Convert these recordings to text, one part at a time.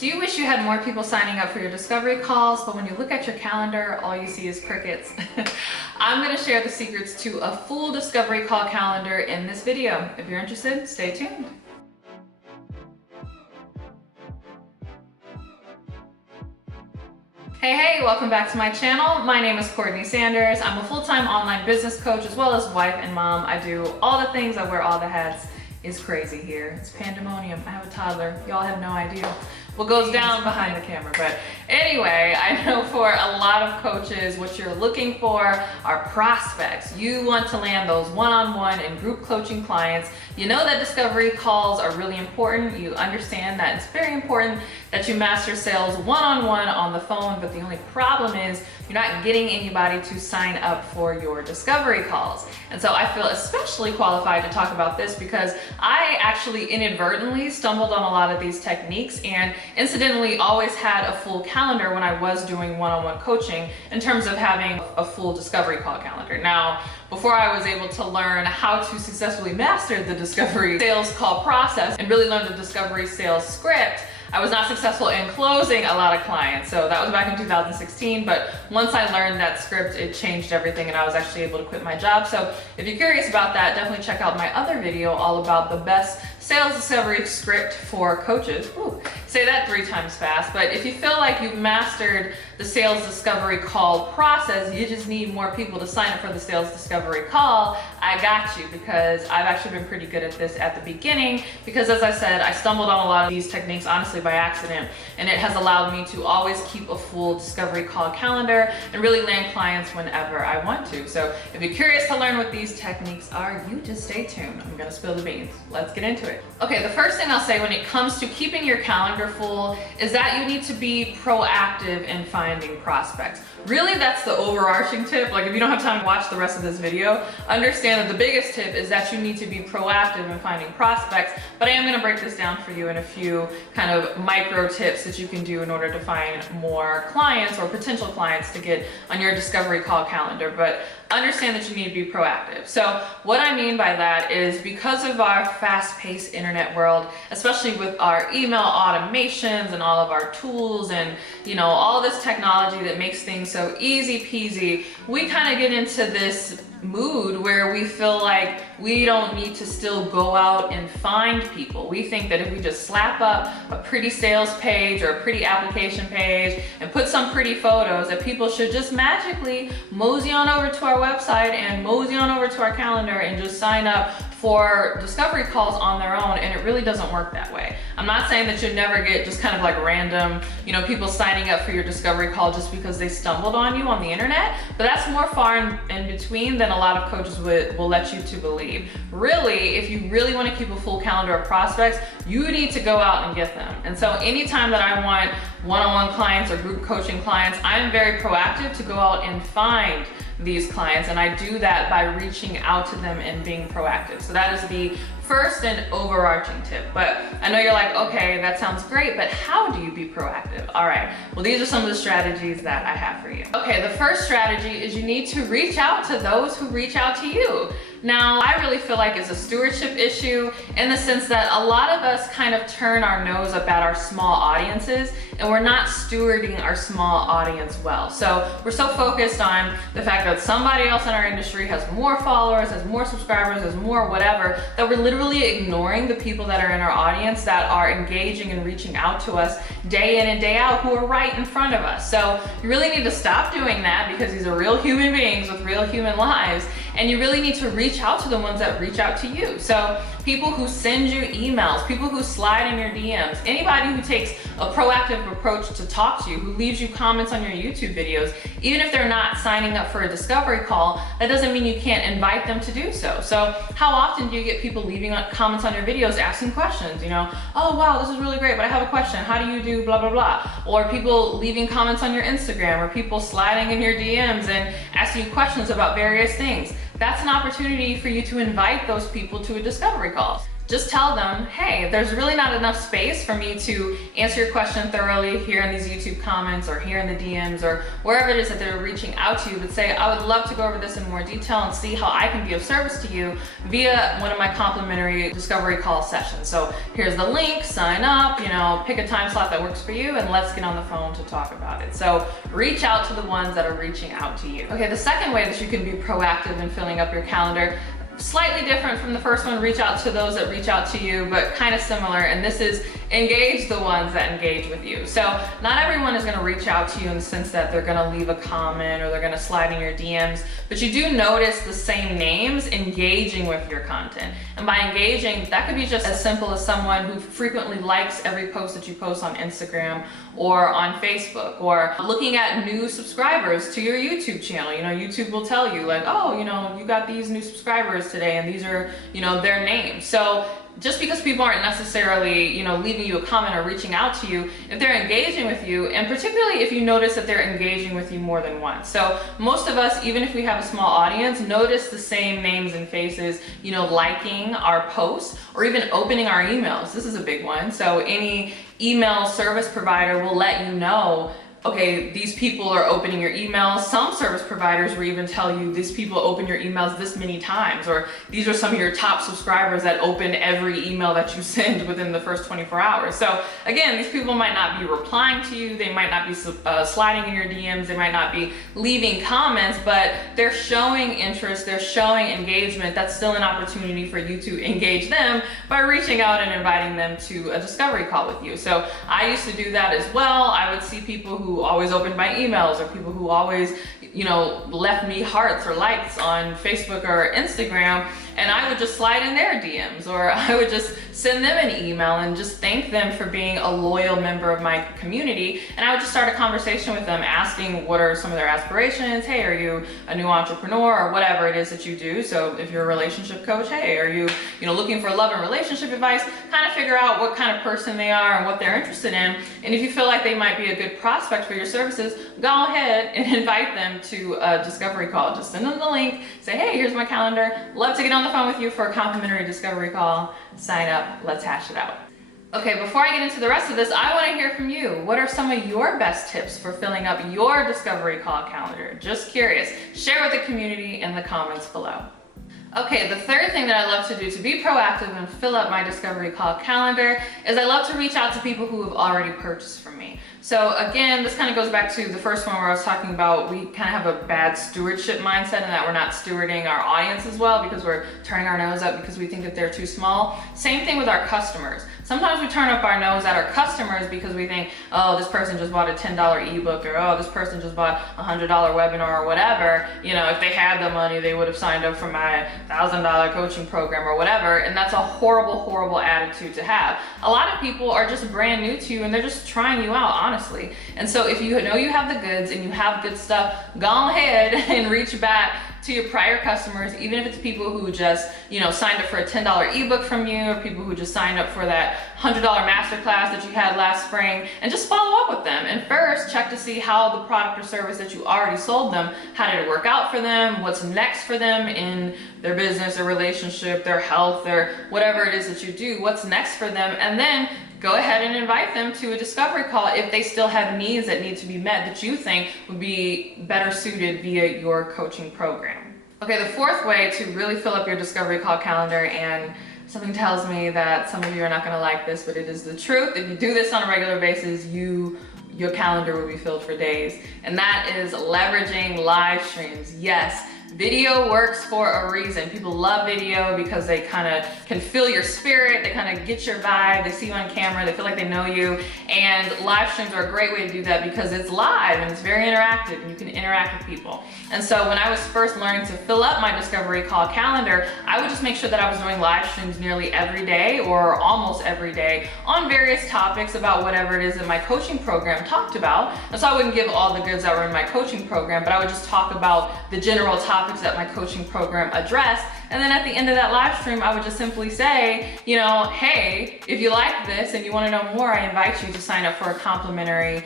Do you wish you had more people signing up for your discovery calls, but when you look at your calendar, all you see is crickets? I'm going to share the secrets to a full discovery call calendar in this video. If you're interested, stay tuned. Hey, welcome back to my channel. My name is CourtneyLSanders. I'm a full-time online business coach as well as wife and mom. I do all the things, I wear all the hats. It's crazy here. It's pandemonium. I have a toddler. Y'all have no idea what goes down behind the camera. But anyway, I know for a lot of coaches, what you're looking for are prospects. You want to land those one-on-one and group coaching clients. You know that discovery calls are really important. You understand that it's very important that you master sales one-on-one on the phone, but the only problem is you're not getting anybody to sign up for your discovery calls. And so I feel especially qualified to talk about this because I actually inadvertently stumbled on a lot of these techniques and incidentally always had a full calendar when I was doing one-on-one coaching in terms of having a full discovery call calendar. Now, before I was able to learn how to successfully master the discovery sales call process and really learn the discovery sales script, I was not successful in closing a lot of clients. So that was back in 2016, but once I learned that script, it changed everything and I was actually able to quit my job. So if you're curious about that, definitely check out my other video all about the best sales discovery script for coaches. Ooh, say that 3 times fast. But if you feel like you've mastered the sales discovery call process, you just need more people to sign up for the sales discovery call, I got you, because I've actually been pretty good at this at the beginning because, as I said, I stumbled on a lot of these techniques honestly by accident, and it has allowed me to always keep a full discovery call calendar and really land clients whenever I want to. So if you're curious to learn what these techniques are, you just stay tuned. I'm gonna spill the beans. Let's get into it. Okay, the first thing I'll say when it comes to keeping your calendar full is that you need to be proactive in finding prospects. Really, that's the overarching tip. Like, if you don't have time to watch the rest of this video, understand that the biggest tip is that you need to be proactive in finding prospects, but I am gonna break this down for you in a few kind of micro tips that you can do in order to find more clients or potential clients to get on your discovery call calendar. But understand that you need to be proactive. So what I mean by that is because of our fast-paced internet world, especially with our email automations and all of our tools and, you know, all this technology that makes things so easy peasy, we kind of get into this mood where we feel like we don't need to still go out and find people. We think that if we just slap up a pretty sales page or a pretty application page and put some pretty photos, that people should just magically mosey on over to our website and mosey on over to our calendar and just sign up for discovery calls on their own, and it really doesn't work that way. I'm not saying that you'll never get just kind of like random, you know, people signing up for your discovery call just because they stumbled on you on the internet, but that's more far in between than a lot of coaches will let you to believe. Really, if you really want to keep a full calendar of prospects, you need to go out and get them. And so anytime that I want one-on-one clients or group coaching clients, I'm very proactive to go out and find these clients, and I do that by reaching out to them and being proactive. So that is the first and overarching tip. But I know you're like, okay, that sounds great, but how do you be proactive? All right, well, these are some of the strategies that I have for you. Okay, the first strategy is you need to reach out to those who reach out to you. Now, I really feel like it's a stewardship issue in the sense that a lot of us kind of turn our nose up at our small audiences and we're not stewarding our small audience well. So we're so focused on the fact that somebody else in our industry has more followers, has more subscribers, has more whatever, that we're literally ignoring the people that are in our audience that are engaging and reaching out to us day in and day out, who are right in front of us. So you really need to stop doing that because these are real human beings with real human lives, and you really need to reach out to the ones that reach out to you. So people who send you emails, people who slide in your DMs, anybody who takes a proactive approach to talk to you, who leaves you comments on your YouTube videos, even if they're not signing up for a discovery call, that doesn't mean you can't invite them to do so. So how often do you get people leaving comments on your videos asking questions? You know, oh wow, this is really great, but I have a question. How do you do blah, blah, blah? Or people leaving comments on your Instagram, or people sliding in your DMs and asking you questions about various things. That's an opportunity for you to invite those people to a discovery call. just tell them, hey, there's really not enough space for me to answer your question thoroughly here in these YouTube comments or here in the DMs or wherever it is that they're reaching out to you, but say, I would love to go over this in more detail and see how I can be of service to you via one of my complimentary discovery call sessions. So here's the link, sign up, pick a time slot that works for you, and let's get on the phone to talk about it. So reach out to the ones that are reaching out to you. Okay, the second way that you can be proactive in filling up your calendar, slightly different from the first one, reach out to those that reach out to you, but kind of similar, and this is engage the ones that engage with you. So not everyone is gonna reach out to you in the sense that they're gonna leave a comment or they're gonna slide in your DMs, but you do notice the same names engaging with your content. And by engaging, that could be just as simple as someone who frequently likes every post that you post on Instagram or on Facebook, or looking at new subscribers to your YouTube channel. YouTube will tell you like, oh, you got these new subscribers today and these are, their names. So just because people aren't necessarily, leaving you a comment or reaching out to you, if they're engaging with you, and particularly if you notice that they're engaging with you more than once. So most of us, even if we have a small audience, notice the same names and faces, liking our posts or even opening our emails. This is a big one. So any email service provider will let you know, okay, these people are opening your emails. Some service providers will even tell you these people open your emails this many times, or these are some of your top subscribers that open every email that you send within the first 24 hours. So again, these people might not be replying to you, they might not be sliding in your DMs, they might not be leaving comments, but they're showing interest, they're showing engagement. That's still an opportunity for you to engage them by reaching out and inviting them to a discovery call with you. So I used to do that as well. I would see people who always opened my emails, or people who always, left me hearts or likes on Facebook or Instagram, and I would just slide in their DMs, or I would just send them an email and just thank them for being a loyal member of my community. And I would just start a conversation with them, asking what are some of their aspirations. Hey, are you a new entrepreneur, or whatever it is that you do? So if you're a relationship coach, hey, are you, looking for love and relationship advice? Kind of figure out what kind of person they are and what they're interested in. And if you feel like they might be a good prospect for your services, go ahead and invite them to a discovery call. Just send them the link, say, hey, here's my calendar. Love to get on the phone with you for a complimentary discovery call. Sign up, let's hash it out. Okay, before I get into the rest of this, I want to hear from you. What are some of your best tips for filling up your discovery call calendar? Just curious. Share with the community in the comments below. Okay, the third thing that I love to do to be proactive and fill up my discovery call calendar is I love to reach out to people who have already purchased from me. So again, this kind of goes back to the first one where I was talking about we kind of have a bad stewardship mindset, and that we're not stewarding our audience as well because we're turning our nose up because we think that they're too small. Same thing with our customers. Sometimes we turn up our nose at our customers because we think, oh, this person just bought a $10 ebook, or oh, this person just bought a $100 webinar or whatever. If they had the money, they would have signed up for my $1,000 coaching program or whatever. And that's a horrible, horrible attitude to have. A lot of people are just brand new to you and they're just trying you out, honestly. And so if you know you have the goods and you have good stuff, go ahead and reach back to your prior customers, even if it's people who just, signed up for a $10 ebook from you, or people who just signed up for that $100 masterclass that you had last spring, and just follow up with them. And first, check to see how the product or service that you already sold them, how did it work out for them, what's next for them in their business, their relationship, their health, their whatever it is that you do, what's next for them, and then go ahead and invite them to a discovery call if they still have needs that need to be met that you think would be better suited via your coaching program. Okay, the fourth way to really fill up your discovery call calendar, and something tells me that some of you are not gonna like this, but it is the truth. If you do this on a regular basis, your calendar will be filled for days. And that is leveraging live streams. Yes, video works for a reason. People love video because they kind of can feel your spirit, they kind of get your vibe, they see you on camera, they feel like they know you. And live streams are a great way to do that because it's live and it's very interactive and you can interact with people. And so when I was first learning to fill up my discovery call calendar, I would just make sure that I was doing live streams nearly every day or almost every day on various topics about whatever it is that my coaching program talked about. And so I wouldn't give all the goods that were in my coaching program, but I would just talk about the general topics that my coaching program addressed. And then at the end of that live stream, I would just simply say, hey, if you like this and you want to know more, I invite you to sign up for a complimentary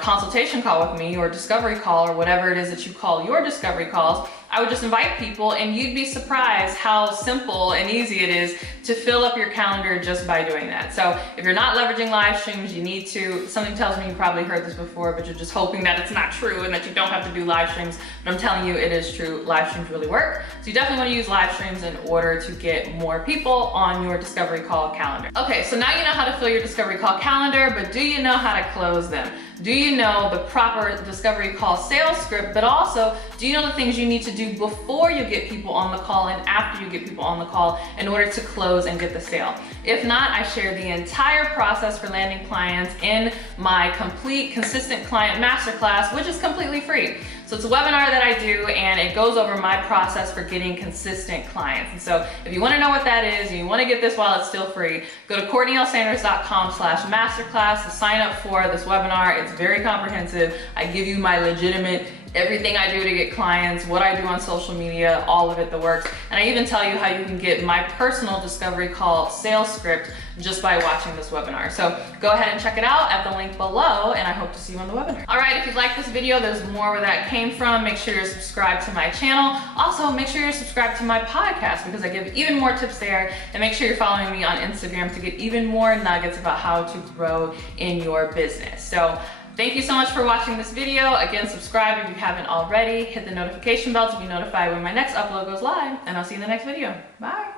consultation call with me, or discovery call, or whatever it is that you call your discovery calls. I would just invite people, and you'd be surprised how simple and easy it is to fill up your calendar just by doing that. So if you're not leveraging live streams, you need to. Something tells me you probably heard this before, but you're just hoping that it's not true and that you don't have to do live streams. But I'm telling you, it is true. Live streams really work. So you definitely want to use live streams in order to get more people on your discovery call calendar. Okay, so now you know how to fill your discovery call calendar, but do you know how to close them? Do you know the proper discovery call sales script, but also do you know the things you need to do before you get people on the call and after you get people on the call in order to close and get the sale? If not, I share the entire process for landing clients in my complete consistent client masterclass, which is completely free. So it's a webinar that I do, and it goes over my process for getting consistent clients. And so if you want to know what that is and you want to get this while it's still free, go to CourtneyLSanders.com/masterclass to sign up for this webinar. It's very comprehensive. I give you my legitimate everything I do to get clients, what I do on social media, all of it, the works. And I even tell you how you can get my personal discovery call sales script just by watching this webinar. So go ahead and check it out at the link below, and I hope to see you on the webinar. All right, if you like this video, there's more where that came from. Make sure you're subscribed to my channel. Also, make sure you're subscribed to my podcast because I give even more tips there. And make sure you're following me on Instagram to get even more nuggets about how to grow in your business. So thank you so much for watching this video. Again, subscribe if you haven't already. Hit the notification bell to be notified when my next upload goes live, and I'll see you in the next video. Bye.